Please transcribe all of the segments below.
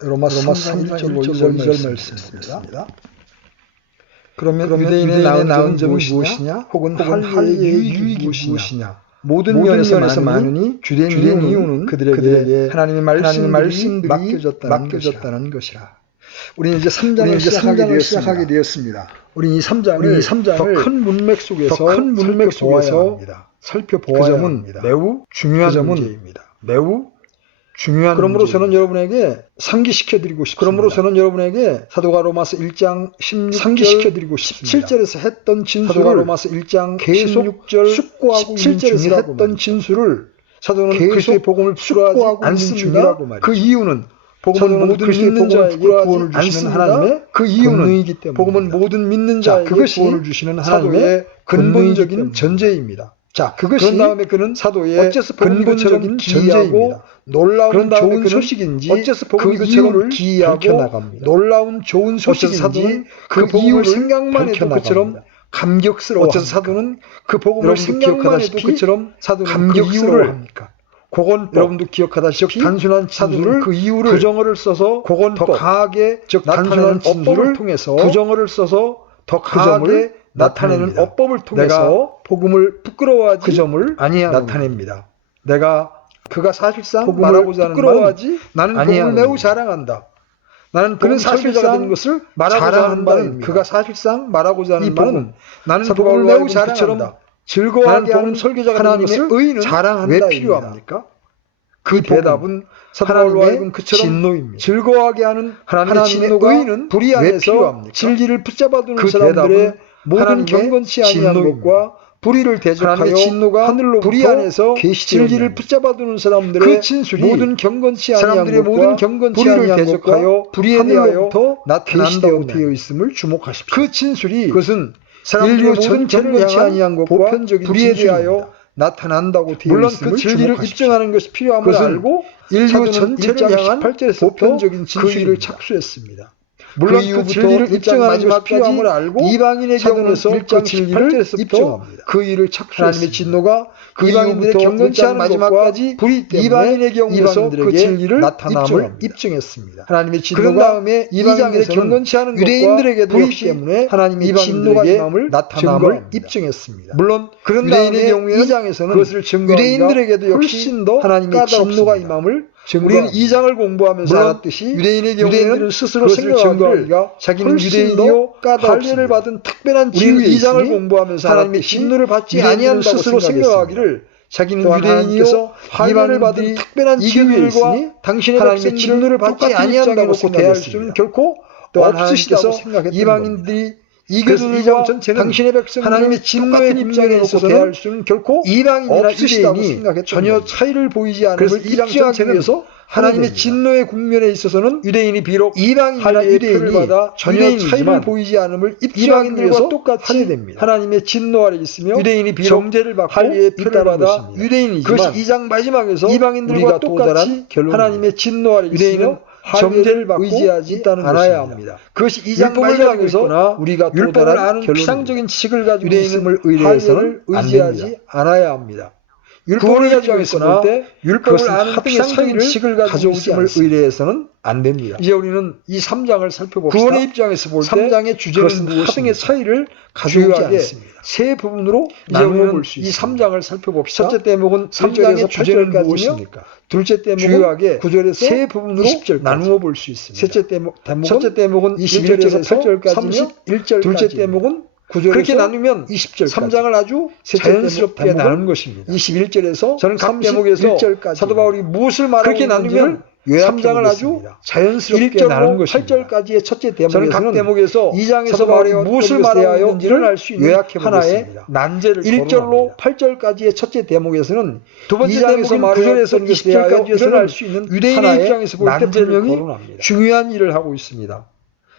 로마서 3장 1절로 2절 말씀입니다. 그러면 유대인의 나은 점은 무엇이냐? 혹은 할례의 유익이 무엇이냐? 모든 면에서 많으니 주된 이유는 그들에게 하나님의 말씀들이 맡겨졌다는 것이라. 우리는 이제 3장을 시작하게 되었습니다. 우리는 이 3장을 더 큰 문맥 속에서 살펴보아야 합니다. 매우 중요한 문제입니다. 그러므로 저는 여러분에게 상기시켜드리고 싶습니다. 사도가 로마서 1장 16절 17절에서 했던 진술을 사도가 로마서 1장 계속 숙고하고 17절에서 했던 진술을 사도는 그리스도의 복음을 숙고하고 않습니다. 그 이유는 복음은 모든 믿는 자에게 구원을 주시는 하나님의 그 이유는 복음은 모든 믿는 자에게 구원을 주시는 하나님의 근본적인 전제입니다. 자, 그런 다음에 그는 사도의 어째서 근본적인 전제입니다. 놀라운 좋은 소식인지 어째서 복음이 그 이유를 밝혀나갑니다. 놀라운 좋은 소식인지 그 이유를 생각만 해도 그처럼 감격스러워. 어째서 사도는 그 복음을 생각만 해도 그처럼 사도는 그 이유를 합니까? 그건 여러분도 기억하다시피 단순한 진술을 그 이유를 부정어를 써서 그건 더 강하게 즉 단순한 진술을 통해서 부정어를 써서 더 강하게 나타내는 어법을 통해서 복음을 부끄러워하지 그 점을 나타냅니다. 그가 사실상 말하고자 하는 바는 나는 복음을 매우 자랑한다. 나는 그는 사실상 되는 것을 말하고자 하는 바는 그가 사실상 말하고자 하는 바는 나는 복음을 매우 자랑한다. 즐거워하게 하는 설교자가 되는 것을 의인은 왜 필요합니까? 그 대답은 사도바울로 하여금 그처럼 진노입니다. 즐거워하게 하는 하나님의 진노가 의인은 불의 안에서 진리를 붙잡아두는 사람들의 모든 경건치 아니한 것과 불의를 대적하여 진노가 하늘로 불의 안에서 진리를 붙잡아두는 사람들의 그 진술이 모든 경건치 아니한 것과 불의를 대적하여 불의에 대하여 나타난다고 되어 있음을 주목하십시오. 그 진술이 그것은 인류 전체를 향한 보편적인 불의에 대하여 나타난다고 되어 물론 있음을 그 진리를 입증하는 것이 필요함을 알고 인류 전체를 향한 보편적인 진술을 착수했습니다. 물론 그 진리를 입증하는 것이 필요함을 알고 이방인의 경우에서 그 진리를 입증합니다. 그 일을 착수했습니다. 하나님의 진노가 그 이방인들의 경건치 않은 마지막까지 불의 때문에 이방인의 경우에서 그 진리를 나타남을 입증했습니다. 하나님의 진노가 그런 다음에 이방인들의 경건치 않은 유대인들에게도 불의 때문에 하나님의 진노가 임함을 나타남을 입증했습니다. 물론 그런 다음에 2장에서는 그것을 유대인들에게도 훨씬 더 하나님의 진노가 임함을 우리는 2장을 공부하면서 알았듯이 유대인의 경우에는 스스로 생각하기가 자기는 유대인이요 할례를 받은 특별한 지위에 있으니 2장을 공부하면서 하나님의 진노를 받지 아니한다고 스스로 생각하기를 자기는 유대인이요 할례를 받은 특별한 지위에 있으니 당신의 하나님의 진노를 받지 아니한다고 대할 수는 결코 없으시다고 생각했던 이방인들이 이교도들과 당신의 백성 하나님의 진노의 입장에 있어서는 결코 이방인이나 유대인이 전혀 차이를 보이지 않음을 입증하기 위해서 하나님의 진노의 국면에 있어서는 유대인이 비록 이방인이나 유대인이 받아 전혀 차이를 보이지 않음을 입증하기 위해서 똑같이 됩니다. 하나님의 진노 아래 있으며 유대인이 비록 정죄를 받고 할례의 표를 받아 유대인이지만 그것이 2장 마지막에서 이방인들과 똑같이 하나님의 진노 아래 유대인은 정죄를 받고 의지하지 않아야 합니다. 그것이 2장 마지막에서 우리가 율법을 아는 피상적인 지식을 가지고 있음을 의뢰해서는 의지하지 않아야 합니다. 율법을 가지고 있거나 율법을 아는 피상적인 지식을 가지고 있음을 의뢰해서는 안 됩니다. 이제 우리는 이 3장을 살펴봅시다. 구원의 입장에서 볼 때 3장의 주제는 무엇인가 차이를 가져오지 않습니다. 세 부분으로 나누어 볼 수 있습니다. 이 3장을 살펴봅시다. 첫째 대목은 3장의 주제는 무엇입니까? 둘째 대목은 9절에서 세 부분으로 나누어 볼 수 있습니다. 첫째 대목은 21절에서 8절까지며 31절까지. 둘째 대목은 9절에서 그렇게 나누면 20절까지 3장을 아주 자연스럽게 나눈 것입니다. 21절에서 저는 각 대목에서 1절까지 사도 바울이 무엇을 말하고 그렇게 나누면 3장을 아주 자연스럽게 나눈 것입니다. 8절까지의 첫째 대목에서는 각 대목에서 2장에서 바울이 무엇을 말하고 있는지를 알 수 있는 하나의 난제를 1절로 8절까지의 첫째 대목에서는 두 번째 대목인 9절에서 20절까지에서는 알 수 있는 유대인의 입장에서 볼 때 분명히 중요한 일을 하고 있습니다.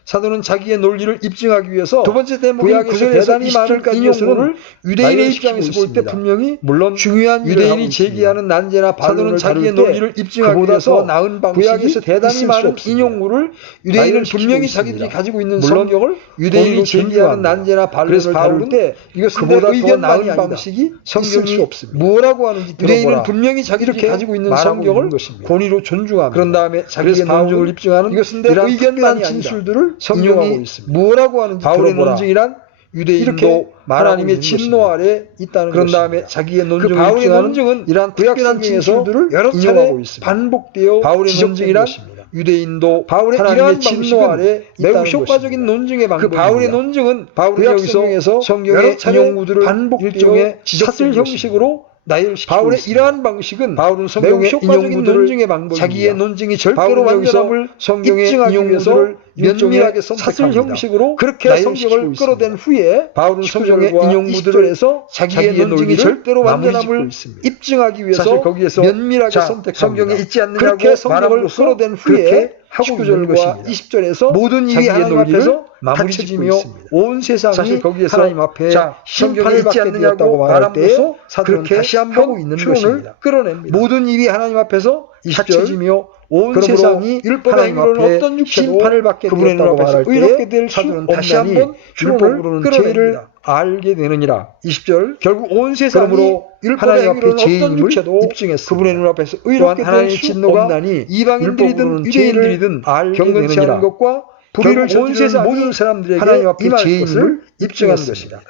사도는 자기의 논리를 입증하기 위해서 두 번째 대목인 구약에서 대단히 많은 인용문을 유대인의 입장에서 볼 때 분명히 물론 중요한 유대인이 제기하는 난제나 반론을 자기의 논리를 입증하기 위해서 나은 구약에서 대단히 많은 인용문을 유대인은 분명히 자기들이 가지고 있는 성경을 유대인이 제기하는 난제나 반론을 다룰 때 이것은 내 의견만이 아니다. 방식이 성경이 뭐라고 하는지 유대인은 분명히 자기들이 가지고 있는 성경을 권위로 존중합니다. 그런 다음에 자기의 논증을 입증하는 이것은 내 의견만이 진술들을 성경이 뭐라고 하는지 바울의 논증이란 유대인도 하나님의 진노 아래 있다는 그런 다음에 자기의 논증을 바울의 논증은 이러한 특별한 진술들을 여러 차례 반복되어 바울의 논증이란 유대인도 하나님의 진노 아래 매우 효과적인 논증의 방법입니다. 그 바울의 논증은 바울이 여기서 성경의 인용구들을 반복되어 사슬 형식으로 바울의 이러한 방식은 바울은 성경의 효과적인 논증의 방법입니다. 자기의 논증이 절대로 완전함을 성경의 인용구들을 면밀하게 사슬 형식으로 그렇게 성경을 끌어댄 후에 바울은 성경의 인용구들에서 자기의 논증이 절대로 완전함을 입증하기 위해서 사실 거기에서 면밀하게 선택합니다. 성경에 있지 않느냐고 성경을 끌어댄 후에 19절과 20절에서 모든 일이 하나님 앞에서 마무리지며 온 세상이 사실 거기에서 하나님 앞에 심판을 받게 되었다고 말할 때 그렇게 다시 한번 있는 것입니다. 끌어냅니다. 모든 일이 하나님 앞에서 닫혀지며 온 세상이 율법으로는 어떤 심판을 받게 되었다고 말할 때 의롭게 될 사도는 다시 한번 율법으로는 죄를 알게 되느니라. 20절 결국 온 세상이 하나님 앞에 죄인임을 입증했습니다. 그분의 눈앞에서 의롭게 될 수 없나니 이방인들이든 유대인들이든 경건치 않은 것과 불의를 저지르는 모든 사람들에게 하나님 앞에 죄인임을 입증한 것입니다.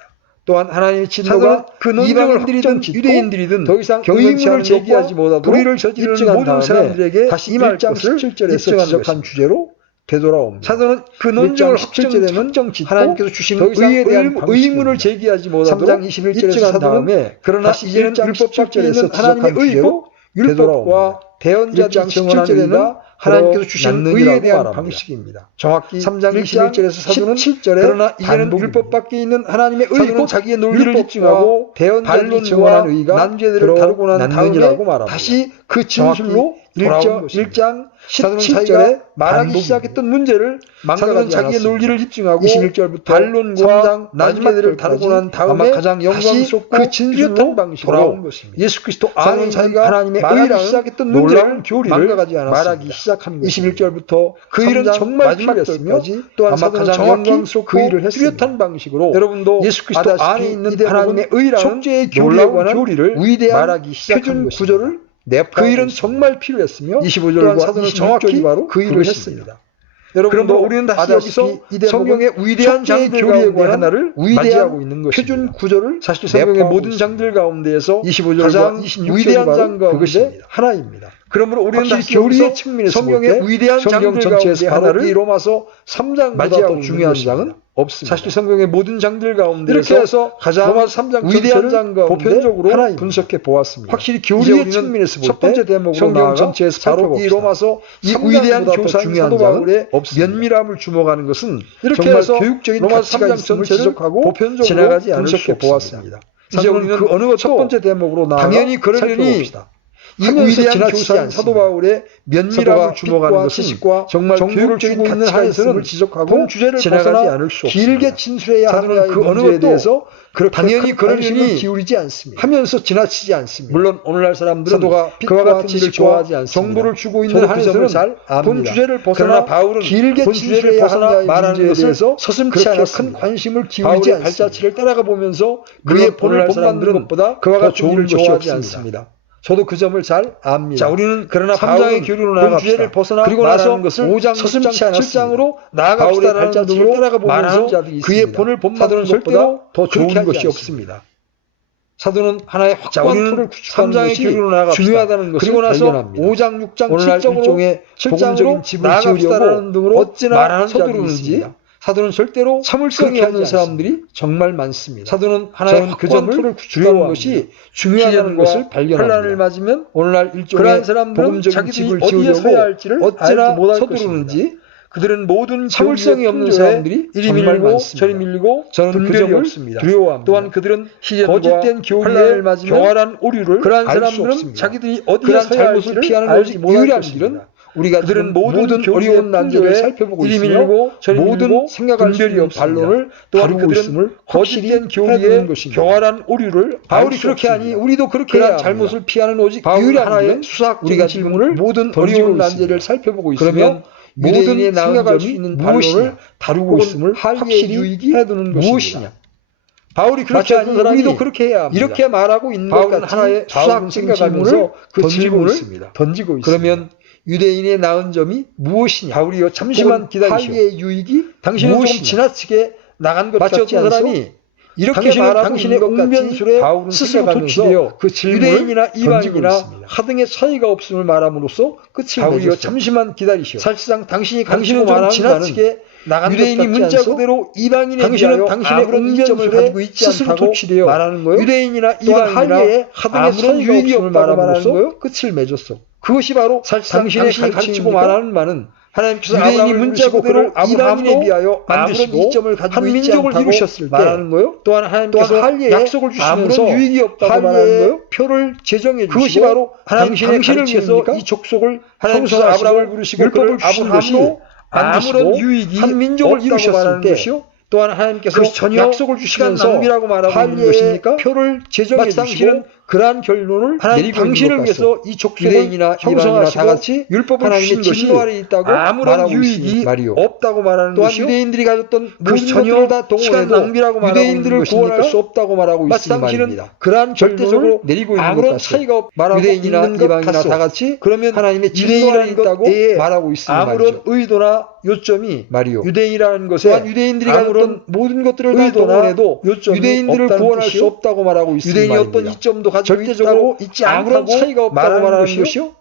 또한 하나님의 진노가 그 이방인들이든 유대인들이든 더 이상 의문을 제기하지 못하도록 불의를 저지르는 모든 사람들에게 다시 임할 것을 17절에서 지적한 주제로 되돌아옵니다. 사도는 그 논증을 확정되면 하나님께서 주신 의에 대한 의문을 제기하지 못하도록 3장 21절에서 한 다음에 그러나 이제는 율법 17절에서 하나님의 의로 율법과 대언자들이 정언하는 하나님께서 주신 의에 대한 방식입니다. 정확히 3장 21절에서 사도는 17절에 그러나 이제는 율법 밖에 있는 하나님의 의로 자기의 논리를 입증하고 대언자들이 정언한 의가 난죄들을 다루고 난 다음에 다시 그 진술로 1장 17절에 말하기 시작했던 문제를 망각하지 자기의 논리를 입증하고 21절부터 반론과 난죄들을 다루고 난 다음에 가장 영광스럽고 그 진술로 방식으로 예수 그리스도 안에 자기가 하나님의 의라는 시작했던 문제를 망각하지 않았습니다. 말하기 시작한 것입니다. 21절부터 그 일은 정말 필요했으며 또한 사도는 정확히 그 일을 뚜렷한 방식으로 여러분도 예수 그리스도 안에 있는 하나님의 의라는 속죄의 교리에 관한 교리를 말하기 시작한 구조를 그 일은 정말 필요했으며 25절과 사도는 정확히 바로 그 일을 했습니다. 여러분도 우리는 다시 여기서 성경의 위대한 장들 가운데 하나를 맞이하고 있는 것입니다. 표준 구조를 사실 성경의 모든 장들 가운데에서 25절과 26절이 위대한 장 가운데 하나입니다. 그러므로 우리는 다시 교리의 측면에서 성경의 위대한 장들 가운데 하나를 이 로마서 3장보다 더 중요한 장은 없습니다. 사실 성경의 모든 장들 가운데 이렇게 해서 가장 로마서 3장 위대한 장 가운데 보편적으로 분석해 보았습니다. 확실히 교리의 측면에서 볼 때 성경 전체에서 바로 이 로마서 이 위대한 교사인 사도 바울의 면밀함을 주목하는 것은 이렇게 해서 교육적인 로마서 3장 전체를 보편적으로 지나가지 않을 수 없습니다. 이제 우리는 그 어느 것 첫 번째 대목으로 나아가 당연히 그러려니 이 위대한 교사인 사도 바울의 면밀함을 주목하는 것은 정말 교육적인 가치가 있음을 지적하고 지나가지 않을 수 없습니다. 길게 진술해야 하는 그 어느 것에 대해서 당연히 그러려니 기울이지 않습니다. 하면서 지나치지 않습니다. 물론 오늘날 사람들은 사도가 그와 같은 일을 좋아하지 않습니다. 정보를 주고 있는 한에서는 잘 본 주제를 벗어나 바울은 길게 진술해야 하는 말하는 것에 대해서 서슴지 않게 큰 관심을 기울이지 않습니다. 발자취를 따라가 보면서 그의 본을 본받는 것보다 그와 같은 일을 좋아하지 않습니다. 저도 그 점을 잘 압니다. 자, 우리는 그러나 3장의 교리로 나아갑시다. 벗어나 그리고 나서 것을 5장, 6장, 7장으로 나아갑시다라는 등으로 따라가 보면서 그의 본을 본받는 것보다 더 좋은 것이 없습니다. 사도는 하나의 확고한 틀을 구축하는 것이 중요하다는 것을 그리고 나서 발견합니다. 5장, 6장, 7장으로 나아갑시다라는 등으로 어찌나 서두르는지 사도는 절대로 참을성이 없는 사람들이 정말 많습니다. 사도는 하나의 확고한 틀을 구축하는 것이 중요하다는 것을 발견합니다. 환난을 맞으면 오늘날 일종의 복음적인 집을 지으려고 어찌나 서두르는지 그들은 모든 참을성이 없는 사람들이 이리 밀고 저리 밀고 저는 그 점을 두려워합니다. 또한 그들은 거짓된 교리에 교활한 오류를 그러한 사람들은 자기들이 어디에 서야 할지를 피하는 오직 유일한 길은 우리가 그들은 모든 어려운 난제를 살펴보고 있으며 모든 생각할 수 없는 반론을 또한 그들은 거짓된 교리에 교활한 오류를 바울이 그렇게 하니 우리도 그렇게 해야 잘못을 피하는 오직 유일한 하나의 수학적인 질문을 모든 어려운 난제를 살펴보고 있으며 모든 생각할 수 있는 반론을 다루고 있음을 확실히 해두는 무엇이냐. 바울이 그렇게 하니 우리도 그렇게 해야 합니다. 이렇게 말하고 있는 것 같이 하나의 수학적인 질문을 그 질문을 던지고 있습니다. 그러면 유대인의 나은 점이 무엇이냐? 바울이요 잠시만 기다리시오. 할례의 유익이 당신은 무엇이냐? 좀 지나치게 나간 것 같지 않소? 사람이 이렇게 말하고 당신의 웅변술에 스스로 도취되어 그 유대인이나 이방인이나 하등의 차이가 없음을 말함으로써 끝을 바울이요 잠시만 기다리시오. 사실상 당신이 말하는 지나치게 나간 유대인이 문자 그대로 이방인에 비하여 당신의 웅변술에 가지고 있지 스스로 도취되어 말하는 거요. 유대인이나 이방인이나 하등의 차이가 없음을 말함으로써 끝을 맺었어. 그것이 바로 당신의 가르치고 말하는 말은 하나님께서 유대인이 문자 그대로 이방인에 비하여 만드시고 이점을 가지고 한 민족을 이루셨을 때 말하는 거요. 또한 하나님께서 할례에 약속을 주시면서 아무런 유익이 없다고 말하는 거요. 표를 제정해 주시고 그것이 바로 당신을 위해서 이 족속을 하나님께서 아브라함을 부르시고 율법을 주신 것이 아무런 유익이 한 민족을 이루셨을 때 또한 하나님께서 전혀 약속을 주시면서 낭비라고 말하고 있는 것입니까? 표를 제정해 주시고 그러한 결론을 하나님 당신을 위해서 이 족속이나 형성하시고 다 같이 율법을 주신 것이 있다고 아무런 유익이 없다고 말하는 것이요. 유대인들이 가졌던 모든 것들을 다 동원해도 낭비라고 말하고 유대인들을 구원할 수 없다고 말하고 있으니 말입니다. 그러한 절대적으로 내리고 있는 아무런 차이가 없 유대인이나 이방이나 다 같이 그러면 하나님의 진노가 있다고 말하고 있으니 아무런 의도나 요점이 말이요. 유대인이라는 것에 유대인들이 가졌던 모든 것들을 다 동원해도 유대인들을 구원할 수 없다고 말하고 있으니 유대인이 어떤 이점도 절대적으로 있지 않다고 차이가 없다고 말하는 것이요.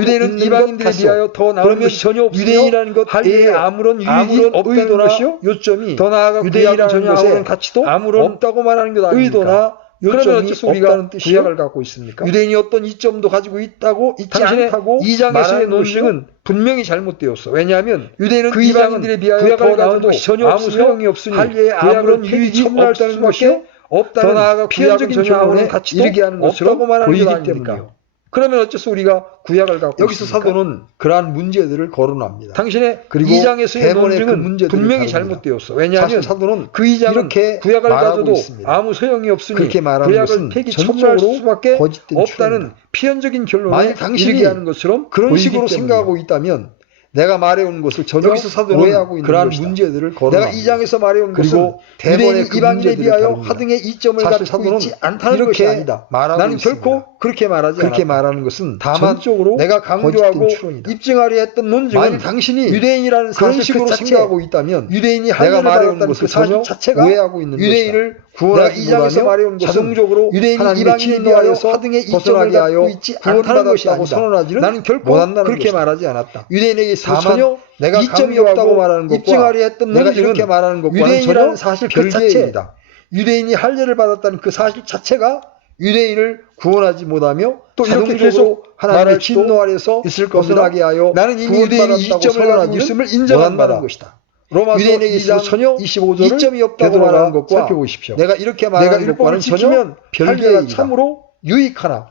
유대인은 이방인들에 비하여 더 나은 것이 전혀 없으며 유대인이라는 것에 아무런 유익이 없다는 것이요. 요점이 더 나아가 유대인이라는 것에 가치도 아무런 없다고 말하는 것 아닙니까? 의도나 요점이 없다는 구약을 갖고 있습니까? 유대인이 어떤 이점도 가지고 있다고 있지 않다고 2장에서의 논증은 분명히 잘못되었어. 왜냐하면 유대인은 그 이방인들에 비하여 더 나은 것이 전혀 아무 소용이 없으니 할례에 아무런 유익이 없다는 것이 없다는 더 나아가 피현적인 결론에 이르게 하는 것으로 보이기 때문이요. 그러면 어째서 우리가 구약을 갖고 여기서 있습니까? 사도는 그러한 문제들을 거론합니다. 당신의 그리고 2장에서의 논증은 그 분명히 잘못되었어. 왜냐하면 사도는 그 2장은 이렇게 구약을 가져도 있습니다. 아무 소용이 없으니 그렇게 말하는 것은 폐기 첨부할 수밖에 없다는 피현적인 결론에 이르게 하는 것처럼 그런 식으로 생각하고 있다면 내가 말해온 것을 전혀 여기서 사도는 오해하고 있는 그러한 것이다. 문제들을 거론합니다. 내가 2장에서 말해온 것은 대부분의 이방인에 비하여 하등의 이점을 갖고 있지 않다는 것이 아니다. 나는 결코 그렇게 말하지 않았다. 그렇게 말하는 것은 다만 내가 강조하고 입증하려 했던 논증은 당신이 유대인이라는 사실을 생각하고 있다면 유대인이 내가 말해온 것을 사실 자체가 오해하고 있는 유대인을 구원하기 2장에서 말해온 것은 자동적으로 유대인이 이방인에 비하여 하등의 이점을 갖고 있지 않다는 것이 아니다. 선언하지는 나는 결코 그렇게 말하지 않았다. 유대인에게 있어 전혀 내가 이점이 없다고 말하는 것과 입증하려 했던 내가 이렇게 말하는 것과는 유대인이라는 사실 그 자체입니다. 유대인이 할례를 받았다는 그 사실 자체가 유대인을 구원하지 못하며 또 이렇게 계속 하나님의 진노 아래서 있을 것을 하여 나는 이미 유대인이 이점을 가지고 있음을 인정한다는 것이다. 로마서 2장 25절을 이점이 없다고 말하는 것과 살펴보십시오. 내가 이렇게 말하는 것과는 전혀 할례가 참으로 유익하나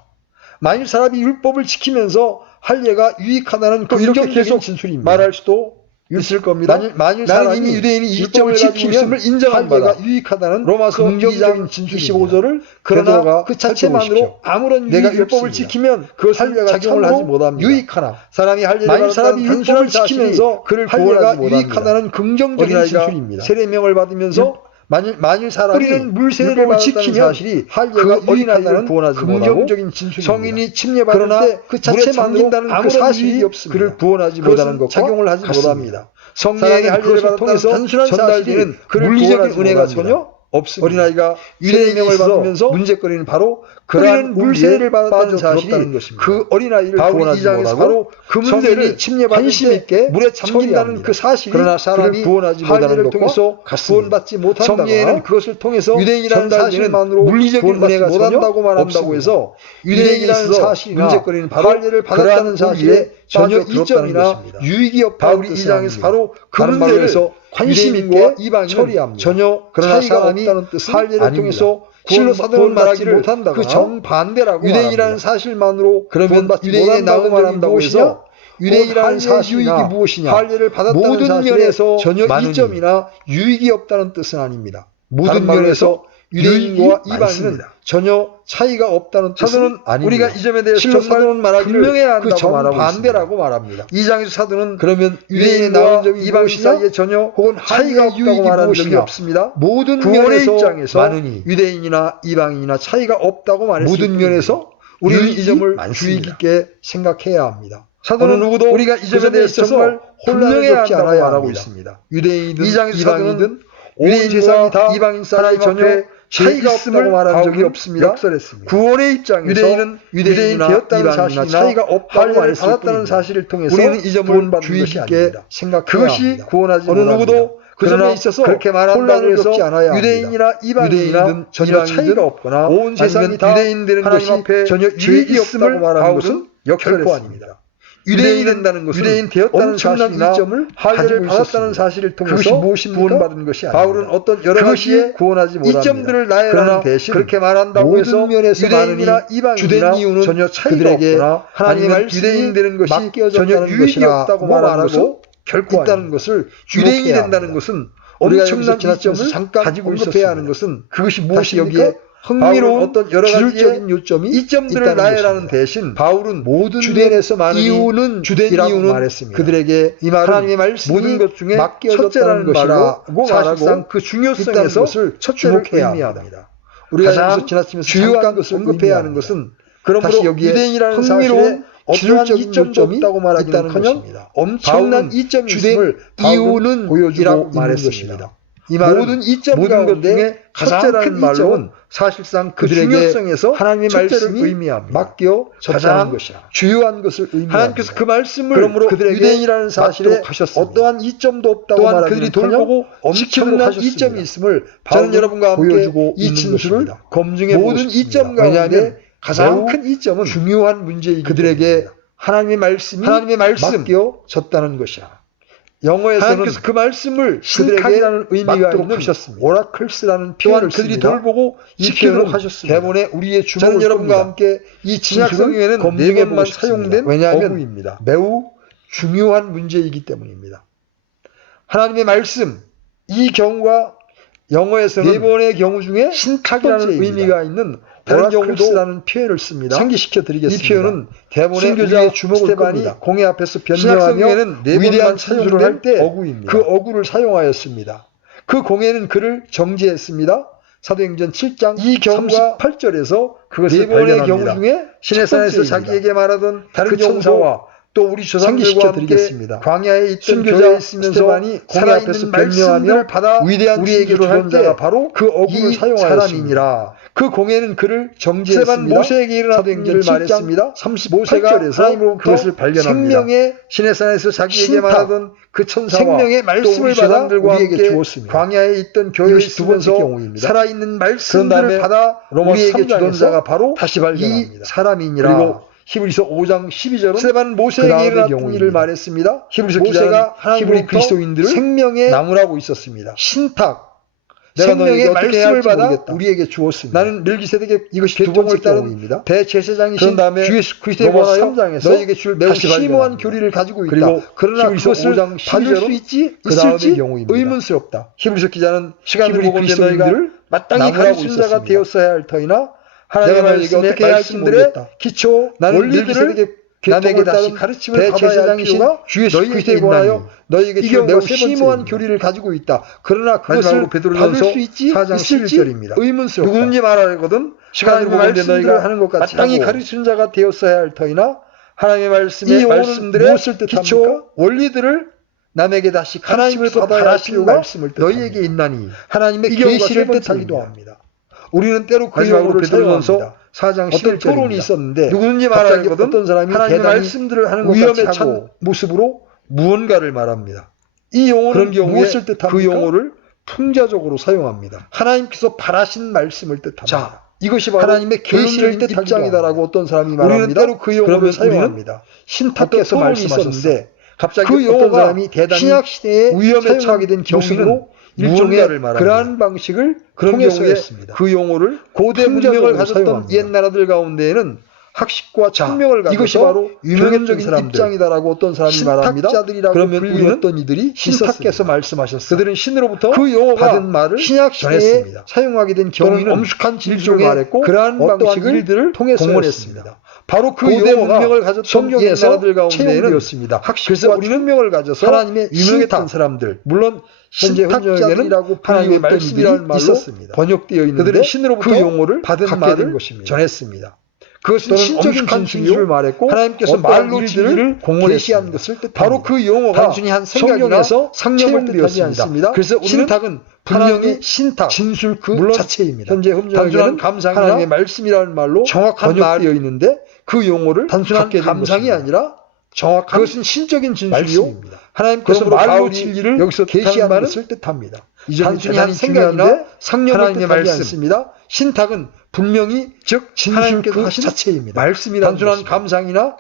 만일 사람이 율법을 지키면서 할례가 유익하다는 또 이렇게 계속 진술입니다. 말할 수도 있을 겁니다. 만일 나는 이미 유대인이 이점을 지키고 있음을 인정한 바가 유익하다는 로마서 2장 25절을 그러나 그 자체만으로 아무런 내가 율법을 지키면 그 할례가 작용을 하지 못합니다. 유익하나 사람이 할례를 사람이 율법을 지키면서 그를 할례가 유익하다는 긍정적인 진술입니다. 세례명을 받으면서 만일 사람이 물세례를 지키면 사실이 할례가 유익하다는 긍정적인 진술입니다. 성인이 침례받을 때 그 자체만으로 그 사실이 없습니다. 그를 구원하지 못하는 것과 작용을 하지 못합니다. 성령의 할례를 받았다는 단순한 사실은 물리적인 은혜가 전혀 없습니다. 어린아이가 세례명을 받으면서 문제거리는 바로 그러한 물세례를 받았다는 사실이 그 어린아이를 구원하지 못하고 그 문제를 침례받을 때 물에 잠긴다는 그 사실이 그러나 사람이 구원하지 못하는 것과 구원받지 못한다거나 성례에는 그것을 통해서 유대인이라는 사실만으로 물리적인 은혜가 못한다고 말한다고 해서 유대인이라는 사실이나 문제거리는 바로 할례를 받았다는 사실에 전혀 이점이나 유익이 없다는 2장에서 바로 그 문제를 관심 있게 이방인은 전혀 그러나 사람이 할례를 통해서 실로 사도는 말하지 못한다거나 그 정반대라고 유대인이라는 사실만으로 그러면 유대인의 나음을 한다고 해서 유대인이라는 사실이 무엇이냐 할례를 받았다는 모든 면에서 전혀 이점이나 유익이 없다는 뜻은 아닙니다. 모든 면에서 유대인과 이방인은 전혀 차이가 없다는 뜻은 아닙니다. 우리가 이 점에 대해서 실로 사도는 말하기를 분명해야 한다고 그 정반대라고 말합니다. 이 장에서 사도는 그러면 유대인의 나온 점이 이방인 사이에 전혀 혹은 차이가 없다고 말한 적이 없습니다. 모든 면의 입장에서 많으니 유대인이나 이방인이나 차이가 없다고 말했습니다. 모든 면에서 우리는 이 점을 주의 깊게 생각해야 합니다. 사도는 누구도 우리가 이 점에 대해서 정말 혼란을 겪지 않아야 말하고 있습니다. 유대인이든 이방인이든 온 세상이 다 이방인 사이에 전혀 차이가 없다고 말한 적이 없습니다. 역설했습니다. 구원의 입장에서 유대인은 유대인 되었다는 사실이나 차이가 없다고 받았다는 사실을 통해서 우리는 이 점을 주의 깊게 생각해야 합니다. 구원하지 어느 누구도 그 점에 있어서 그렇게 말한다고 해서 유대인이나 이방인이든 전혀 차이가 없거나 온 세상이 다 유대인 되는 것이 전혀 유익이 없다고 말하는 것은 결코 아닙니다. 유대인이 된다는 것은 유대인 되었다는 사실이나 이점을 할례를 받았다는 사실을 통해서 구원받은 것이 아닙니다. 바울은 어떤 여러 가지의 구원하지 못합니다. 이점들을 나열하는 대신 그렇게 말한다고 해서 유대인이나 이방인이나 이유는 전혀 차이가 없거나 하나님의 유대인 되는 것이 전혀 유익이 없다고 말하고 결코 있다는 것을 유대인이 된다는 것은 엄청난 이점을 잠깐 가지고 있어야 하는 것은 그것이 무엇이 여기에 흥미로운 어떤 여러 가지의 요점이 이점들을 나열하는 대신 바울은 모든 면에서 많은 이유는 주된 이유는 말했습니다. 그들에게 이 말은 하나님의 말씀이 모든 것 중에 첫째라는 것이라고 사실상 그 중요성에서 첫째를 의미합니다. 우리가 여기서 지나치면서 주요한 것을 언급해야 하는 것은 그러므로 여기에 유대인이라는 사실에 어떠한 이점도 없다고 말하기는커녕 엄청난 이점이 있음을 이유는 보여주고 말했습니다. 이 말은 모든 이점 가운데 가장 큰 말로는 사실상 그 중요성에서 하나님의 말씀이 의미합니다. 맡겨 졌다는 것이야. 주요한 것을 의미합니다. 하나님께서 그 말씀을 그러므로 그들에게 유대인이라는 사실에 어떠한 이점도 없다고 말하기는 그들이 돌보고 엄청난 이점이 있음을 저는 여러분과 함께 이 진술을 검증해 보고 싶습니다. 모든 이점 가운데 가장 큰 이점은 중요한 문제이기 그들에게 하나님의 말씀이 맡겨 졌다는 것이야. 영어에서는 하나님께서 그 말씀을 신탁이라는 의미가 있는 오라클스라는 표현을 그들이 돌보고 이 표현을 하셨습니다. 대본에 우리의 주목을 여러분과 함께 이 진술을 검증해 보고 사용된 왜냐하면 어구입니다. 매우 중요한 문제이기 때문입니다. 하나님의 말씀 이 경우가 영어에서는 네 번의 경우 중에 신탁이라는 의미가 있는 다른 경우도 표현을 씁니다. 상기시켜 드리겠습니다. 이 표현은 대본에 우리의 주목을 끕니다. 공회 앞에서 변명하며 위대한 찬송을 할 때 그 어구를 사용하였습니다. 그 공회는 그를 정죄했습니다. 사도행전 7장 이 경우가 38절에서 그것을 네 번의 경우 중에 시내산에서 자기에게 말하던 다른 천사와 또 우리 조상들과 함께 광야에 있던 교회에 있으면서 공회 앞에서 변명하며 받아 위대한 우리에게 주는 자가 바로 그 어구를 사용하였습니다. 그 공회는 그를 정죄했습니다. 모세에게 일어난 일을 말했습니다. 35절에서 하나님으로 그것을 발견합니다. 생명의 시내산에서 자기에게 말하던 그 천사와 생명의 말씀을 받아 우리에게 주었습니다. 광야에 있던 교회에 있으면서 살아있는 말씀들을 받아 우리에게 주던 자가 바로 다시 발견합니다. 이 사람이니라. 그리고 히브리서 5장 12절은 스데반 모세에게 일어난 일을 말했습니다. 히브리서 모세가 히브리 그리스도인들을 생명의 나무라고 있었습니다. 신탁 생명의 말씀을 받아 모르겠다. 우리에게 주었습니다. 나는 멜기세덱의 이것이 두 번째 경우입니다. 대제사장이신 주 예수 그리스도에 관하여 3장에서 너에게 줄 매우 심오한 교리를 가지고 있다. 그러나 그것을 받을 수 있을지 의문스럽다. 히브리서 기자는 히브리 그리스도인들을 마땅히 가르치는 자가 되었어야 할 터이나 하나님의 말씀에 말씀들의 기초 원리들을 남에게 다시 가르침을 받아야 할 필요가 주 예수 그리스도에 관하여 너에게 줄 매우 심오한 교리를 가지고 있다. 그러나 그것을 받을 수 있지 4장 11절입니다. 의문스럽다. 누구든지 말하거든 시간을 보는데 너희가 하는 것 같이 마땅히 가르치는 자가 되었어야 할 터이나 하나님의 말씀에 말씀들의 기초 원리들을 남에게 다시 가르침을 받아야 할 필요가 너희에게 있나니 하나님의 계시를 뜻하기도 합니다. 우리는 때로 그 용어를 사용하면서 4장 11절입니다. 어떤 토론이 있었는데 누구든지 말하거든 어떤 사람이 하나님의 말씀들을 하는 것 같이 하고 모습으로 무언가를 말합니다. 이 용어는 그런 경우에 무엇을 뜻합니까? 그 용어를 풍자적으로 사용합니다. 하나님께서 바라신 말씀을 뜻합니다. 자, 이것이 바로 하나님의 계시를 입장이다라고 어떤 사람이 말합니다. 우리는 때로 그 용어를 사용합니다. 신탁께서 말씀하셨는데 갑자기 그 어떤 사람이 대단히 신약 시대에 위험에 처하게 된 경우는 일종의 그러한 방식을 통해서였습니다. 그 용어를 고대 문명을 가졌던 옛 나라들 가운데에는 학식과 청명을 가져서 이것이 바로 유명적인 입장이다라고 어떤 사람이 말합니다. 그러면 우리는 어떤 이들이 신탁께서 말씀하셨어요. 그들은 신으로부터 그 용어가 받은 말을 신약 시대에 사용하게 된 경우는 엄숙한 진술을 말했고 그러한 방식을 일들을 통해서 공헌했습니다. 바로 그 고대 문명을 가졌던 성경에서 채용되었습니다. 그래서 우리는 문명을 가져서 하나님의 유명했던 사람들, 물론 현재 혼자에게는 하나님의 말씀이라는 말로 있었습니다. 번역되어 있는데 그들은 신으로부터 그 용어를 받은 말을 전했습니다. 그것은 신적인 진술을 말했고 하나님께서 말로 진리를 공헌한 것을 뜻합니다. 바로 그 용어가 단순히 한 성경에서 상념을 뜻하지 않습니다. 그래서 신탁은 분명히 신탁, 진술 그 물론 자체입니다. 현재 단순한 감상이나 하나님의 말씀이라는 말로 정확한 말이 되어 있는데 그 용어를 단순한 감상이 아니라 정확한 그것은 신적인 진술이요. 하나님께서 말로 진리를 여기서 계시한 것을 뜻합니다. 이 점이 대단히 중요한데 상념을 뜻하지 않습니다. 신탁은 분명히 즉 진술 그 자체입니다. 말씀이란 단순한 감상이나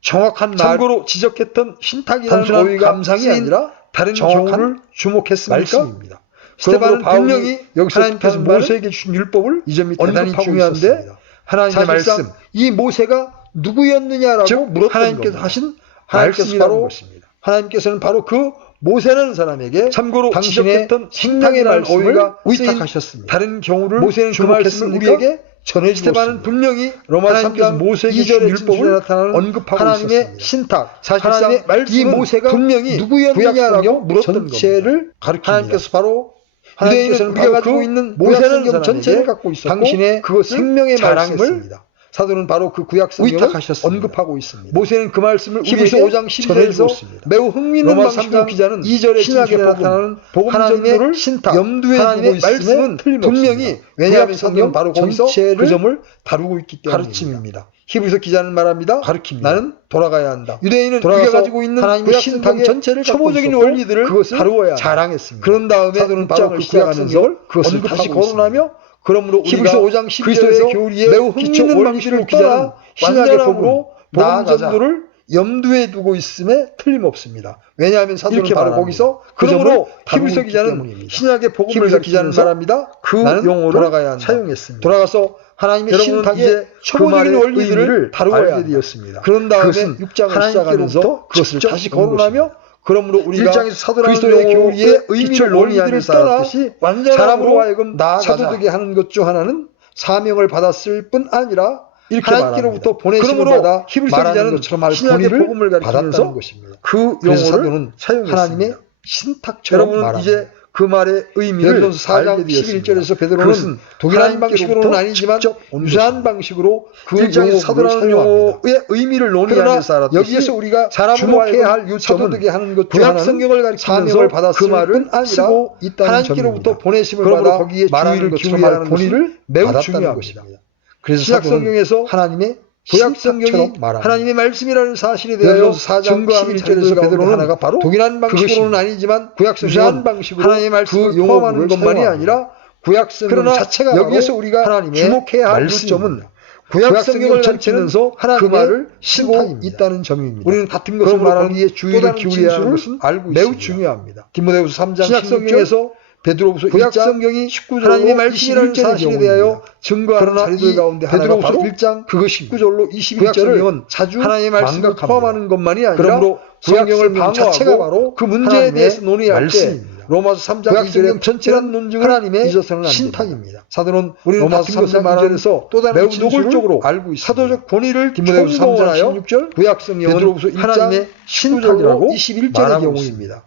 정확한 말. 참고로 지적했던 신탁이라는 어휘가 감상이 아니라 다른 경우를 주목했습니까? 말씀입니다. 스테반은 분명히 여기서 하나님께서 모세에게 주신 율법을 이 점이 대단히 중요한데 하나님의 말씀 이 모세가 누구였느냐라고 즉 물었던 하나님께서 하신 말씀이라는 것입니다. 하나님께서는 바로 그 모세라는 사람에게 참고로 지적했던 생명이라는 어휘가 의탁하셨습니다. 다른 경우를 모세는 그 말씀을 우리에게 전해주었습니다. 분명히 로마 3장 모세에게 주신 율법을 나타나는 언급하고 하나님의 있었습니다. 신탁, 사실상 이 모세가 분명히 누구였느냐라고 물었던 전체를 가르칩니다. 하나님께서 바로 유대인은 우리가 가지고 있는 모세라는 전체를 갖고 있었고 당신의 그 생명의 말씀을 사도는 바로 그 구약 성경을 언급하고 있습니다. 모세는 그 말씀을 우리에게 5장 12절에서 매우 흥미있는 방식으로 기자는 2절에 신약에 나타나는 복음전도를 염두에 두고 있음은 분명히 왜냐하면 성경은 바로 거기서 그 점을 다루고 있기 때문입니다. 히브리서 기자는 말합니다. 가르칩니다. 나는 돌아가야 한다. 유대인은 우리가 가지고 있는 하나님의 신탁의 전체를 초보적인 원리들을 그것을 다루어야 자랑했습니다. 그런 다음에 사도는 바로 그 구약 성경을 그것을 다시 거론하며 그러므로 우리가 5장 12절에서 교리의 매우 흥미있는 방식을 기자는 신약의 복음으로 복음전도를 염두에 두고 있음에 틀림없습니다. 왜냐하면 사도는 바로 거기서 그러므로 히브리서 기자는 신약의 복음을 기자는 말합니다. 그 용어를 돌아가야 한다. 사용했습니다. 돌아가서 하나님의 신탁의 초보적인 원리들을 다루어야 되었습니다. 그런 다음에 6장을 시작하면서 그것을 다시 거론하며 그러므로 우리가 그리스도의 교리의 의미를 논의하는 사람듯이 사람으로 하여금 사도되게 하는 것 중 하나는 사명을 받았을 뿐 아니라 하나님께로부터 보내심을 받아 히브리서 기자는 신약의 복음을 가르치면서 그 용어를 하나님의 신탁처럼 말합니다. 이제 그 말의 의미를 4장 11절에서 베드로는 동일한 방식으로는 아니지만 유사한 방식으로 그 용어 사도라는 용어의 의미를 논의하면서 알았듯이 여기에서 우리가 주목해야 할 요점은 하는 것 중 하나는 사명을 받았을 뿐 아니라 하나님께로부터 보내심을 받아 거기에 주의를 기울여야 하는 본의를 매우 중요한 것입니다. 그래서 신약 성경에서 하나님의 구약 성경이 하나님의 말씀이라는 사실에 대하여 4장 11절에서 베드로는 하나가 바로 동일한 방식으로는 아니지만 구약 성경은 방식으로 하나님의 말씀을 포함하는 것만이 아니라 구약 성경 자체가 여기에서 우리가 주목해야 할 요점은 구약 성경을 가르치면서 그 말을 쉬고 있다는 점입니다. 우리는 같은 것을 말하는 이에 주의를 기울여야 하는 것은 알고 매우 중요합니다. 디모데후서 3장 신약 성경에서 베드로후서 구약 성경이 하나님의 말씀이라는 사실에 대하여 증거하는 자리들 가운데 하나가 바로 1장 그것이 19절로 21절은 자주 하나님의 말씀을 포함하는 것만이 아니라 그러므로 구약성경 자체가 바로 그 문제에 대해서 논의할 때 로마서 3장 2절의 전체란 논증을 하나님의 신탁입니다. 사도는 로마서 3장 2절에서 또 다른 매우 노골적으로 알고 있습니다. 사도적 권위를 디모데후서 3장 16절 구약성경은 하나님의 신탁이라고 21절의 경우입니다.